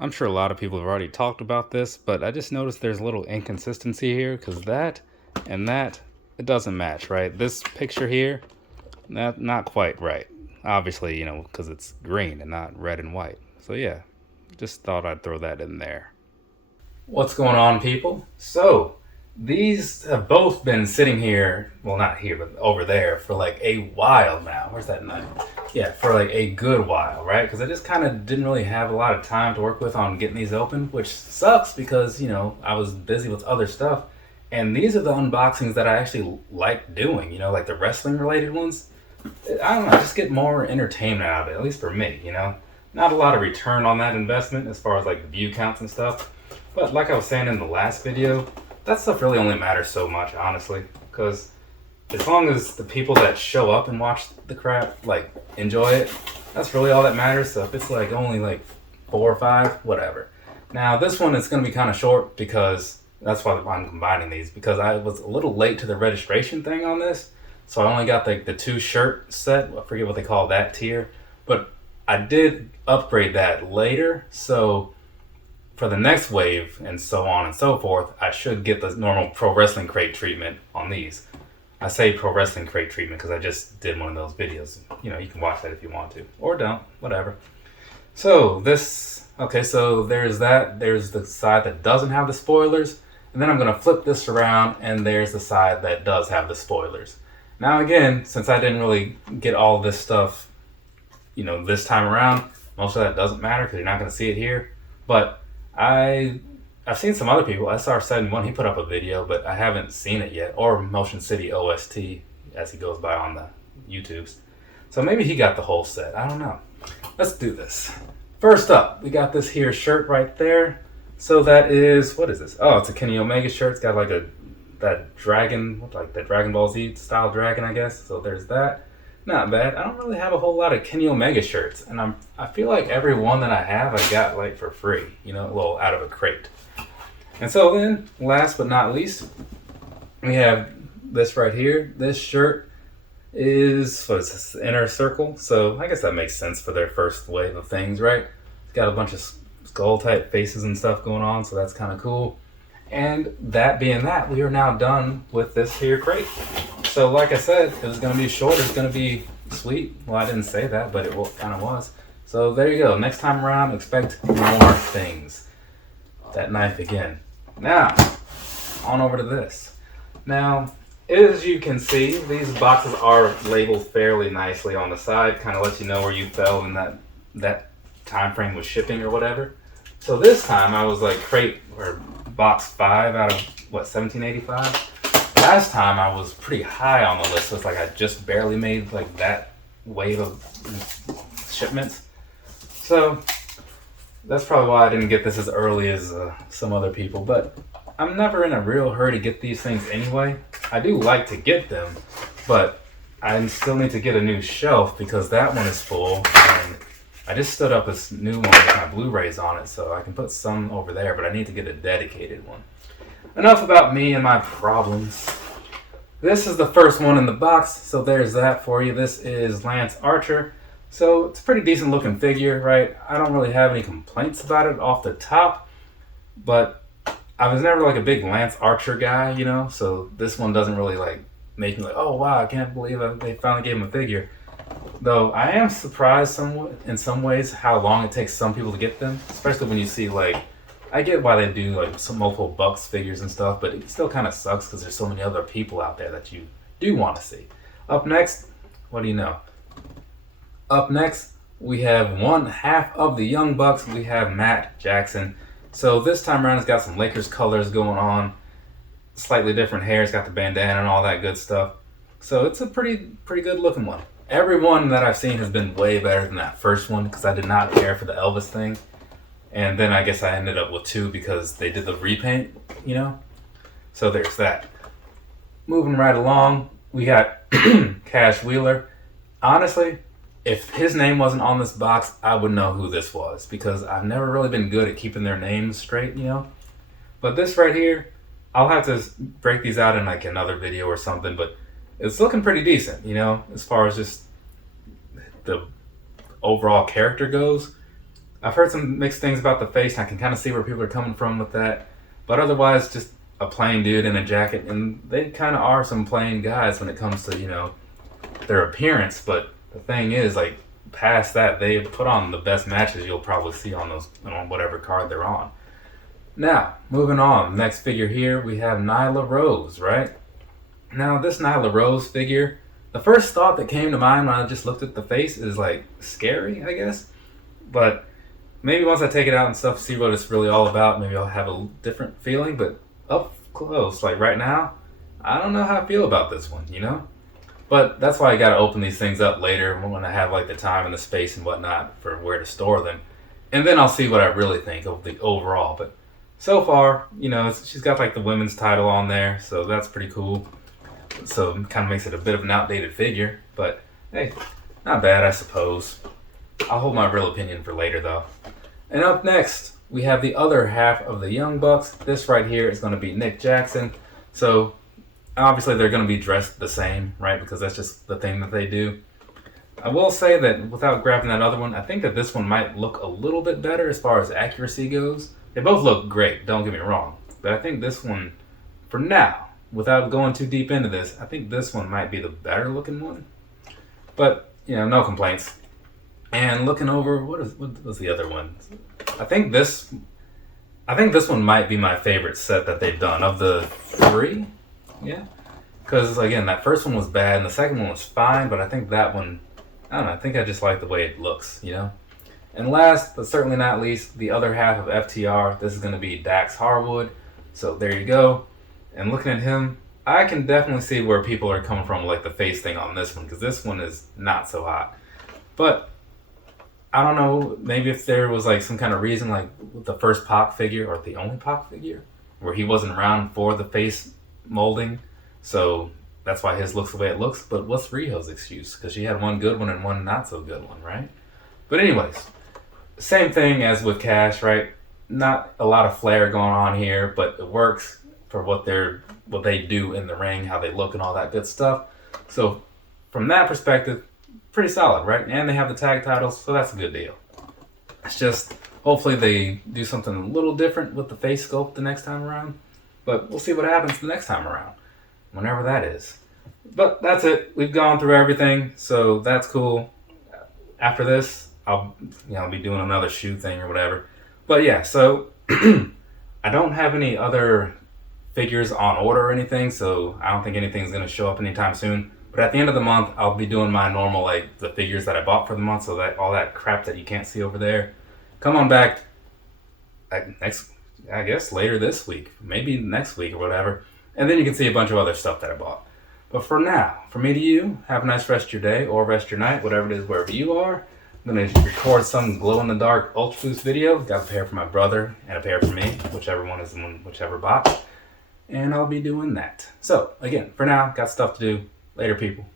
I'm sure a lot of people have already talked about this, but I just noticed there's a little inconsistency here because that and that, it doesn't match, right? This picture here, not quite right. Obviously, because it's green and not red and white. So yeah, just thought I'd throw that in there. What's going on, people? So, these have both been sitting here, well, not here, but over there for like a while now. Where's that knife? Yeah, for like a good while, right? Because I just kind of didn't really have a lot of time to work with on getting these open, which sucks because, I was busy with other stuff. And these are the unboxings that I actually like doing, like the wrestling related ones. I don't know, I just get more entertainment out of it, at least for me. Not a lot of return on that investment as far as like the view counts and stuff. But like I was saying in the last video, that stuff really only matters so much, honestly. Because as long as the people that show up and watch the crap, like, enjoy it, that's really all that matters. So if it's like only like 4 or 5, whatever. Now this one is going to be kind of short because that's why I'm combining these. Because I was a little late to the registration thing on this. So I only got like the 2 shirt set. I forget what they call that tier. But I did upgrade that later. So for the next wave and so on and so forth, I should get the normal Pro Wrestling Crate treatment on these. I say Pro Wrestling Crate treatment because I just did one of those videos. You can watch that if you want to. Or don't, whatever. So so there's that. There's the side that doesn't have the spoilers. And then I'm going to flip this around and there's the side that does have the spoilers. Now again, since I didn't really get all this stuff, this time around, most of that doesn't matter because you're not going to see it here. But I've seen some other people. SR71, he put up a video, but I haven't seen it yet. Or Motion City OST, as he goes by on the YouTubes. So maybe he got the whole set. I don't know. Let's do this. First up, we got this here shirt right there. So that is, what is this? Oh, it's a Kenny Omega shirt. It's got like that dragon, like that Dragon Ball Z style dragon, I guess. So there's that. Not bad. I don't really have a whole lot of Kenny Omega shirts, and I feel like every one that I have, I got like for free, well, out of a crate. And so then, last but not least, we have this right here. This shirt is, what is this, Inner Circle? So I guess that makes sense for their first wave of things, right? It's got a bunch of skull type faces and stuff going on, so that's kind of cool. And that being that, we are now done with this here crate. So like I said, it was going to be short, it's going to be sweet. Well, I didn't say that, but it kind of was. So there you go. Next time around, expect more things. That knife again. Now, on over to this. Now, as you can see, these boxes are labeled fairly nicely on the side. Kind of lets you know where you fell in that time frame with shipping or whatever. So this time I was like crate or box 5 out of, 1785? Last time I was pretty high on the list. So it's like I just barely made like that wave of shipments. So that's probably why I didn't get this as early as some other people. But I'm never in a real hurry to get these things anyway. I do like to get them, but I still need to get a new shelf because that one is full. And I just stood up this new one with my Blu-rays on it, so I can put some over there, but I need to get a dedicated one. Enough about me and my problems. This is the first one in the box, so there's that for you. This is Lance Archer. So it's a pretty decent looking figure, right? I don't really have any complaints about it off the top, but I was never like a big Lance Archer guy, so this one doesn't really like make me like, oh wow, I can't believe they finally gave him a figure. Though I am surprised in some ways how long it takes some people to get them, especially when you see like, I get why they do like some multiple Bucks figures and stuff, but it still kind of sucks because there's so many other people out there that you do want to see. Up next, what do you know? Up next, we have one half of the Young Bucks. We have Matt Jackson. So this time around, it's got some Lakers colors going on, slightly different hair. It's got the bandana and all that good stuff. So it's a pretty good looking one. Every one that I've seen has been way better than that first one because I did not care for the Elvis thing. And then I guess I ended up with 2 because they did the repaint, So there's that. Moving right along, we got Cash Wheeler. Honestly, if his name wasn't on this box, I would know who this was because I've never really been good at keeping their names straight, But this right here, I'll have to break these out in like another video or something, but it's looking pretty decent, as far as just the overall character goes. I've heard some mixed things about the face, and I can kind of see where people are coming from with that. But otherwise, just a plain dude in a jacket, and they kind of are some plain guys when it comes to, you know, their appearance. But the thing is, like, past that, they put on the best matches you'll probably see on those, on whatever card they're on. Now, moving on, next figure here, we have Nyla Rose, right? Now, this Nyla Rose figure, the first thought that came to mind when I just looked at the face is, like, scary, I guess. But maybe once I take it out and stuff, see what it's really all about, maybe I'll have a different feeling. But up close, like right now, I don't know how I feel about this one, you know? But that's why I gotta open these things up later when I have like the time and the space and whatnot for where to store them. And then I'll see what I really think of the overall. But so far, you know, she's got like the women's title on there, so that's pretty cool. So it kind of makes it a bit of an outdated figure, but hey, not bad, I suppose. I'll hold my real opinion for later, though. And up next, we have the other half of the Young Bucks. This right here is going to be Nick Jackson. So obviously they're going to be dressed the same, right? Because that's just the thing that they do. I will say that without grabbing that other one, I think that this one might look a little bit better as far as accuracy goes. They both look great, don't get me wrong. But I think this one, for now, without going too deep into this, I think this one might be the better looking one. But, you know, no complaints. And looking over, what was the other one? I think this one might be my favorite set that they've done of the three. Yeah. Because, again, that first one was bad and the second one was fine, but I think that one, I don't know, I think I just like the way it looks, you know? And last, but certainly not least, the other half of FTR. This is going to be Dax Harwood. So there you go. And looking at him, I can definitely see where people are coming from, like the face thing on this one, because this one is not so hot. But I don't know, maybe if there was like some kind of reason, like with the first Pac figure, or the only Pac figure, where he wasn't around for the face molding, so that's why his looks the way it looks. But what's Riho's excuse? Because she had one good one and one not so good one, right? But anyways, same thing as with Cash, right? Not a lot of flair going on here, but it works for what they do in the ring, how they look and all that good stuff. So from that perspective, pretty solid, right? And they have the tag titles, so that's a good deal. It's just, hopefully they do something a little different with the face sculpt the next time around. But we'll see what happens the next time around, whenever that is. But that's it. We've gone through everything, so that's cool. After this, I'll be doing another shoe thing or whatever. But yeah, so I don't have any other figures on order or anything, so I don't think anything's going to show up anytime soon. But at the end of the month, I'll be doing my normal, like, the figures that I bought for the month, so that all that crap that you can't see over there. Come on back next, I guess, later this week, maybe next week or whatever, and then you can see a bunch of other stuff that I bought. But for now, from me to you, have a nice rest of your day or rest of your night, whatever it is, wherever you are. I'm going to record some glow-in-the-dark Ultra Boost video. Got a pair for my brother and a pair for me, whichever one is the one, whichever box. And I'll be doing that. So, again, for now, got stuff to do. Later, people.